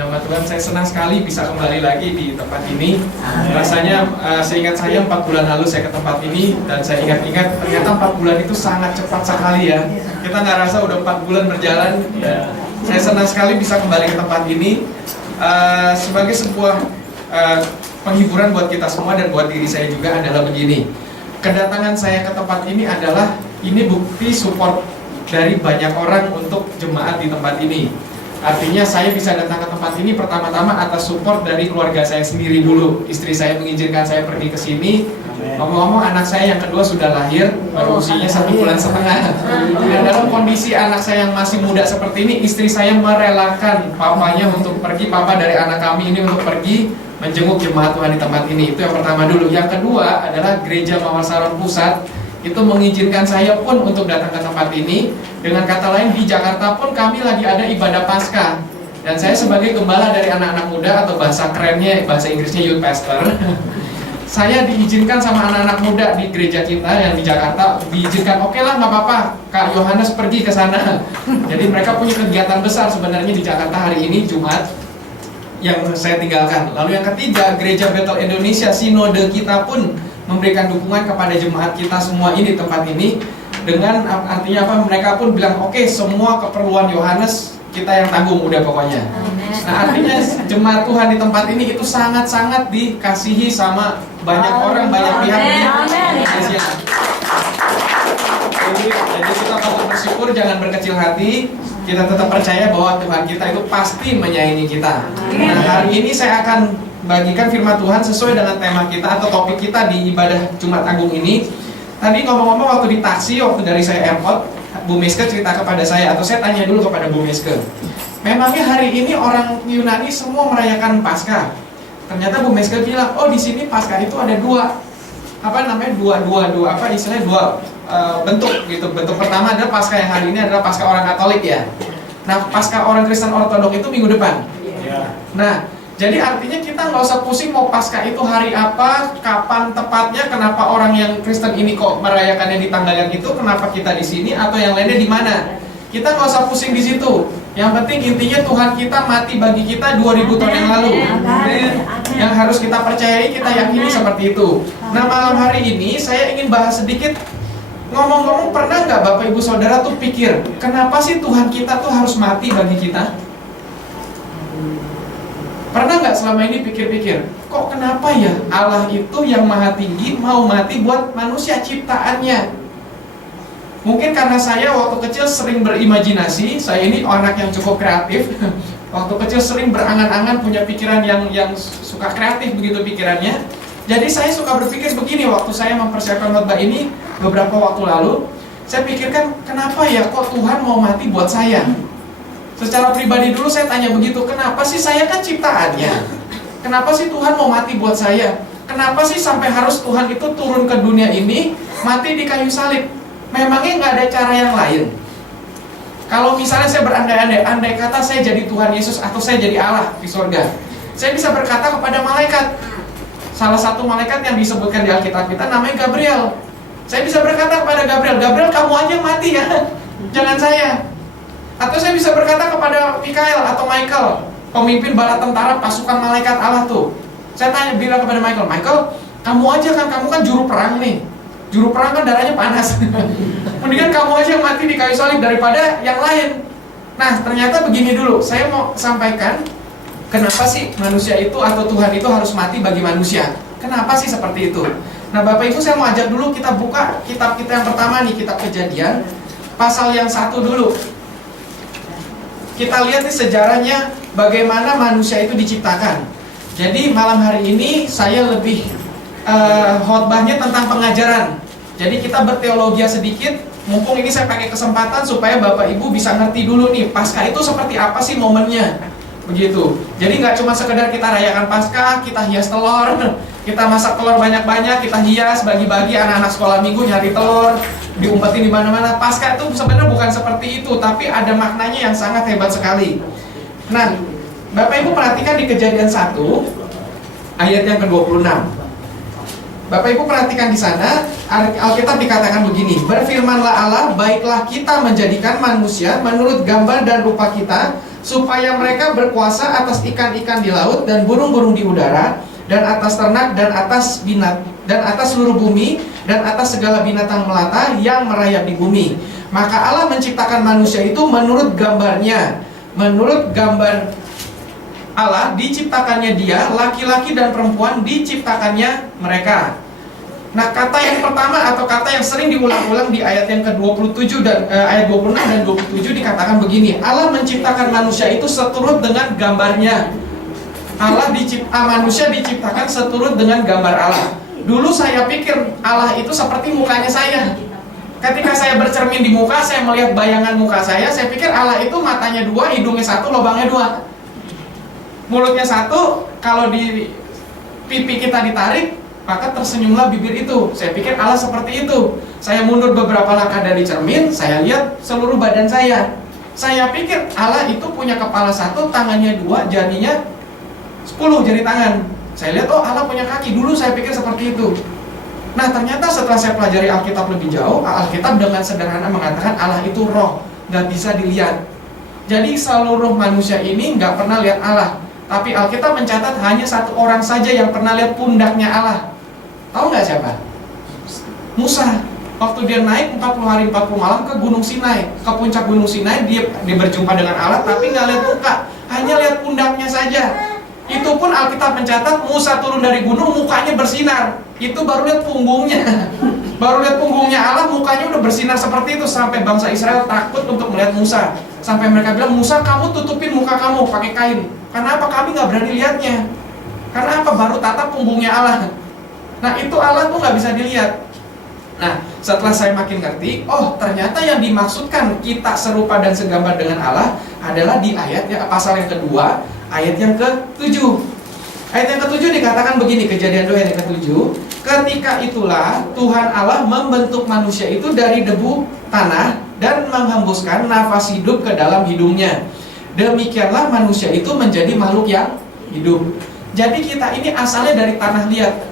nama Tuhan, saya senang sekali bisa kembali lagi di tempat ini. Rasanya seingat saya 4 bulan lalu saya ke tempat ini, dan saya ingat-ingat ternyata 4 bulan itu sangat cepat sekali ya. Kita nggak rasa udah 4 bulan berjalan ya. Saya senang sekali bisa kembali ke tempat ini sebagai sebuah penghiburan buat kita semua dan buat diri saya juga adalah begini. Kedatangan saya ke tempat ini adalah bukti support dari banyak orang untuk jemaat di tempat ini. Artinya saya bisa datang ke tempat ini pertama-tama atas support dari keluarga saya sendiri dulu. Istri saya mengizinkan saya pergi ke sini. Ngomong-ngomong, anak saya yang kedua sudah lahir, baru usianya 1,5 bulan. Dan dalam kondisi anak saya yang masih muda seperti ini, istri saya merelakan papanya untuk pergi, papa dari anak kami ini untuk pergi menjenguk jemaat Tuhan di tempat ini. Itu yang pertama dulu. Yang kedua adalah Gereja Mawar Saron Pusat itu mengizinkan saya pun untuk datang ke tempat ini. Dengan kata lain, di Jakarta pun kami lagi ada ibadah Paskah. Dan saya sebagai gembala dari anak-anak muda, atau bahasa kerennya, bahasa Inggrisnya youth pastor, saya diizinkan sama anak-anak muda di gereja kita yang di Jakarta, diizinkan, oke lah nggak apa-apa, Kak Yohanes pergi ke sana. Jadi mereka punya kegiatan besar sebenarnya di Jakarta hari ini, Jumat, yang saya tinggalkan. Lalu yang ketiga, Gereja Bethel Indonesia, sinode kita pun memberikan dukungan kepada jemaat kita semua ini, tempat ini, dengan artinya apa, mereka pun bilang, oke, semua keperluan Yohanes kita yang tanggung udah pokoknya. Nah, artinya jemaat Tuhan di tempat ini itu sangat-sangat dikasihi sama banyak orang, banyak pihak di Indonesia. Jadi kita patut bersyukur, jangan berkecil hati. Kita tetap percaya bahwa Tuhan kita itu pasti menyayangi kita. Nah, hari ini saya akan bagikan firman Tuhan sesuai dengan tema kita atau topik kita di ibadah Jumat Agung ini. Tadi ngomong-ngomong waktu di taksi, waktu dari saya airport, Bu Meske cerita kepada saya, atau saya tanya dulu kepada Bu Meske, memangnya hari ini orang Yunani semua merayakan Paskah? Ternyata Bu Meske bilang, oh di sini Paskah itu ada dua bentuk gitu. Bentuk pertama adalah Paskah yang hari ini adalah Paskah orang Katolik ya. Nah, Paskah orang Kristen Ortodok itu minggu depan. Nah, jadi artinya kita nggak usah pusing mau Paskah itu hari apa, kapan tepatnya, kenapa orang yang Kristen ini kok merayakannya di tanggal yang itu, kenapa kita di sini atau yang lainnya di mana. Kita nggak usah pusing di situ. Yang penting intinya Tuhan kita mati bagi kita 2000 tahun yang lalu. Yang harus kita percayai, kita yakini seperti itu. Nah, malam hari ini saya ingin bahas sedikit. Ngomong-ngomong, pernah nggak Bapak Ibu Saudara tuh pikir, kenapa sih Tuhan kita tuh harus mati bagi kita? Pernah nggak selama ini pikir-pikir, kok kenapa ya Allah itu yang maha tinggi mau mati buat manusia ciptaannya? Mungkin karena saya waktu kecil sering berimajinasi, saya ini anak yang cukup kreatif. Waktu kecil sering berangan-angan, punya pikiran yang suka kreatif begitu pikirannya. Jadi saya suka berpikir begini, waktu saya mempersiapkan khotbah ini beberapa waktu lalu, saya pikirkan kenapa ya kok Tuhan mau mati buat saya? Secara pribadi dulu saya tanya begitu, kenapa sih saya kan ciptaannya? Kenapa sih Tuhan mau mati buat saya? Kenapa sih sampai harus Tuhan itu turun ke dunia ini, mati di kayu salib? Memangnya nggak ada cara yang lain? Kalau misalnya saya berandai-andai, andai kata saya jadi Tuhan Yesus atau saya jadi Allah di surga, saya bisa berkata kepada malaikat. Salah satu malaikat yang disebutkan di Alkitab kita namanya Gabriel. Saya bisa berkata kepada Gabriel, Gabriel kamu aja mati ya, jangan saya. Atau saya bisa berkata kepada Mikael atau Michael, pemimpin bala tentara pasukan malaikat Allah tuh. Saya bilang kepada Michael, Michael, kamu aja kan, kamu kan juru perang nih. Juru perang kan darahnya panas. Mendingan kamu aja yang mati di kayu salib daripada yang lain. Nah, ternyata begini dulu, saya mau sampaikan kenapa sih manusia itu atau Tuhan itu harus mati bagi manusia. Kenapa sih seperti itu? Nah, Bapak Ibu, saya mau ajak dulu kita buka kitab kita yang pertama nih, kitab Kejadian, pasal yang 1 dulu. Kita lihat nih sejarahnya bagaimana manusia itu diciptakan. Jadi malam hari ini saya lebih khotbahnya tentang pengajaran. Jadi kita berteologi sedikit. Mumpung ini saya pakai kesempatan supaya Bapak Ibu bisa ngerti dulu nih Paskah itu seperti apa sih momennya. Begitu. Jadi nggak cuma sekedar kita rayakan Paskah, kita hias telur, kita masak telur banyak-banyak, kita hias, bagi-bagi anak-anak sekolah minggu nyari telur, diumpetin di mana-mana. Paskah itu sebenarnya bukan seperti itu, tapi ada maknanya yang sangat hebat sekali. Nah, Bapak Ibu perhatikan di Kejadian 1 ayat yang ke-26. Bapak Ibu perhatikan di sana, Alkitab dikatakan begini, berfirmanlah Allah, baiklah kita menjadikan manusia menurut gambar dan rupa kita, supaya mereka berkuasa atas ikan-ikan di laut dan burung-burung di udara, dan atas ternak dan atas seluruh bumi, dan atas segala binatang melata yang merayap di bumi. Maka Allah menciptakan manusia itu menurut gambarnya. Menurut gambar Allah diciptakannya dia, laki-laki dan perempuan diciptakannya mereka. Nah, kata yang pertama atau kata yang sering diulang-ulang di ayat yang ke-27 dan ayat 26 dan 27 dikatakan begini. Allah menciptakan manusia itu seturut dengan gambarnya. Manusia diciptakan seturut dengan gambar Allah. Dulu saya pikir Allah itu seperti mukanya saya. Ketika saya bercermin di muka, saya melihat bayangan muka saya pikir Allah itu matanya dua, hidungnya satu, lubangnya dua. Mulutnya satu, kalau di pipi kita ditarik, maka tersenyumlah bibir itu. Saya pikir Allah seperti itu. Saya mundur beberapa langkah dari cermin, saya lihat seluruh badan saya. Saya pikir Allah itu punya kepala satu, tangannya dua, jarinya 10 jari tangan. Saya lihat, oh Allah punya kaki. Dulu saya pikir seperti itu. Nah, ternyata setelah saya pelajari Alkitab lebih jauh, Alkitab dengan sederhana mengatakan Allah itu roh, nggak bisa dilihat. Jadi seluruh manusia ini nggak pernah lihat Allah. Tapi Alkitab mencatat hanya satu orang saja yang pernah lihat pundaknya Allah. Tahu nggak siapa? Musa. Waktu dia naik 40 hari 40 malam ke Gunung Sinai, ke puncak Gunung Sinai, dia berjumpa dengan Allah, tapi nggak lihat muka, hanya lihat pundaknya saja. Itu pun Alkitab mencatat Musa turun dari gunung, mukanya bersinar. Itu baru lihat punggungnya. Baru lihat punggungnya Allah, mukanya udah bersinar seperti itu. Sampai bangsa Israel takut untuk melihat Musa. Sampai mereka bilang, Musa kamu tutupin muka kamu pakai kain. Karena apa? Kami gak berani lihatnya. Karena apa? Baru tatap punggungnya Allah. Nah, itu Allah tuh gak bisa dilihat. Nah, setelah saya makin ngerti, oh ternyata yang dimaksudkan kita serupa dan segambar dengan Allah adalah di ayat ya, pasal yang kedua, ayat yang ke-7. Ayat yang ke-7 dikatakan begini, Kejadian 2 ayat yang ke-7. Ketika itulah Tuhan Allah membentuk manusia itu dari debu tanah dan menghembuskan nafas hidup ke dalam hidungnya. Demikianlah manusia itu menjadi makhluk yang hidup. Jadi kita ini asalnya dari tanah liat.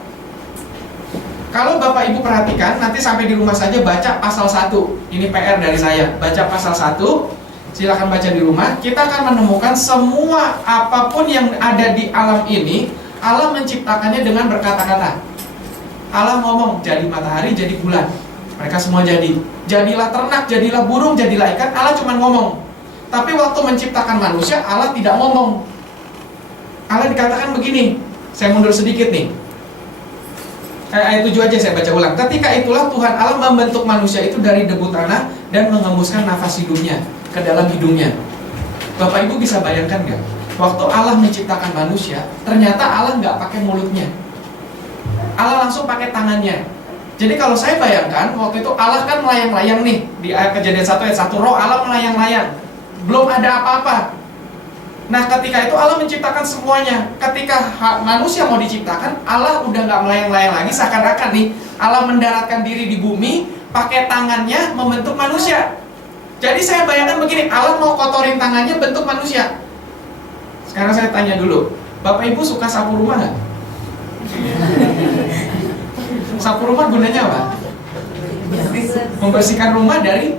Kalau Bapak Ibu perhatikan, nanti sampai di rumah saja baca pasal 1. Ini PR dari saya. Baca pasal 1. Silakan baca di rumah. Kita akan menemukan semua apapun yang ada di alam ini, Allah menciptakannya dengan berkata-kata. Allah ngomong, jadi matahari, jadi bulan. Mereka semua jadi. Jadilah ternak, jadilah burung, jadilah ikan. Allah cuma ngomong. Tapi waktu menciptakan manusia, Allah tidak ngomong. Allah dikatakan begini. Saya mundur sedikit nih. Ayat 7 aja saya baca ulang. Ketika itulah Tuhan Allah membentuk manusia itu dari debu tanah dan menghembuskan nafas hidupnya ke dalam hidungnya. Bapak Ibu bisa bayangkan gak? Waktu Allah menciptakan manusia, ternyata Allah nggak pakai mulutnya. Allah langsung pakai tangannya. Jadi kalau saya bayangkan, waktu itu Allah kan melayang-layang nih. Di ayat Kejadian 1 ayat 1, roh Allah melayang-layang. Belum ada apa-apa. Nah, ketika itu Allah menciptakan semuanya. Ketika manusia mau diciptakan, Allah udah nggak melayang-layang lagi. Seakan-akan nih, Allah mendaratkan diri di bumi, pakai tangannya membentuk manusia. Jadi saya bayangkan begini, Allah mau kotorin tangannya bentuk manusia. Sekarang saya tanya dulu, Bapak Ibu suka sapu rumah nggak? Sapu rumah gunanya apa? Membersihkan rumah dari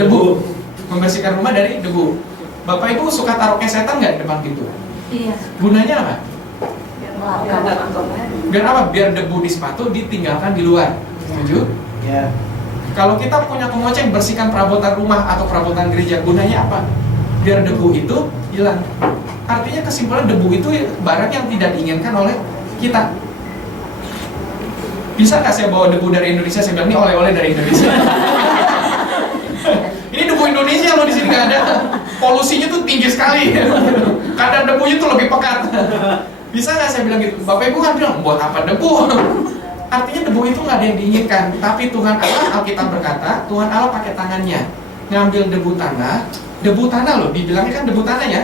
debu. Membersihkan rumah dari debu. Bapak Ibu suka taruh kesetan nggak di depan pintu? Iya. Gunanya apa? Biar apa? Biar debu di sepatu ditinggalkan di luar. Setuju? Ya. Kalau kita punya kemoceng bersihkan perabotan rumah atau perabotan gereja, gunanya apa? Biar debu itu hilang. Artinya kesimpulan debu itu barang yang tidak diinginkan oleh kita. Bisa nggak saya bawa debu dari Indonesia? Saya bilang ini oleh-oleh dari Indonesia. Ini debu Indonesia loh, di sini nggak ada. Polusinya tuh tinggi sekali. Kadar debunya tuh lebih pekat. Bisa nggak saya bilang gitu? Bapak Ibu kan bilang buat apa debu? Artinya debu itu nggak ada yang diinginkan. Tapi Tuhan Allah, Alkitab berkata, Tuhan Allah pakai tangannya ngambil debu tanah loh, dibilangnya kan debu tanah ya.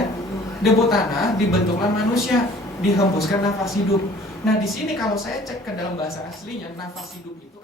Debu tanah dibentuklah manusia, dihembuskan nafas hidup. Nah di sini kalau saya cek ke dalam bahasa aslinya, nafas hidup itu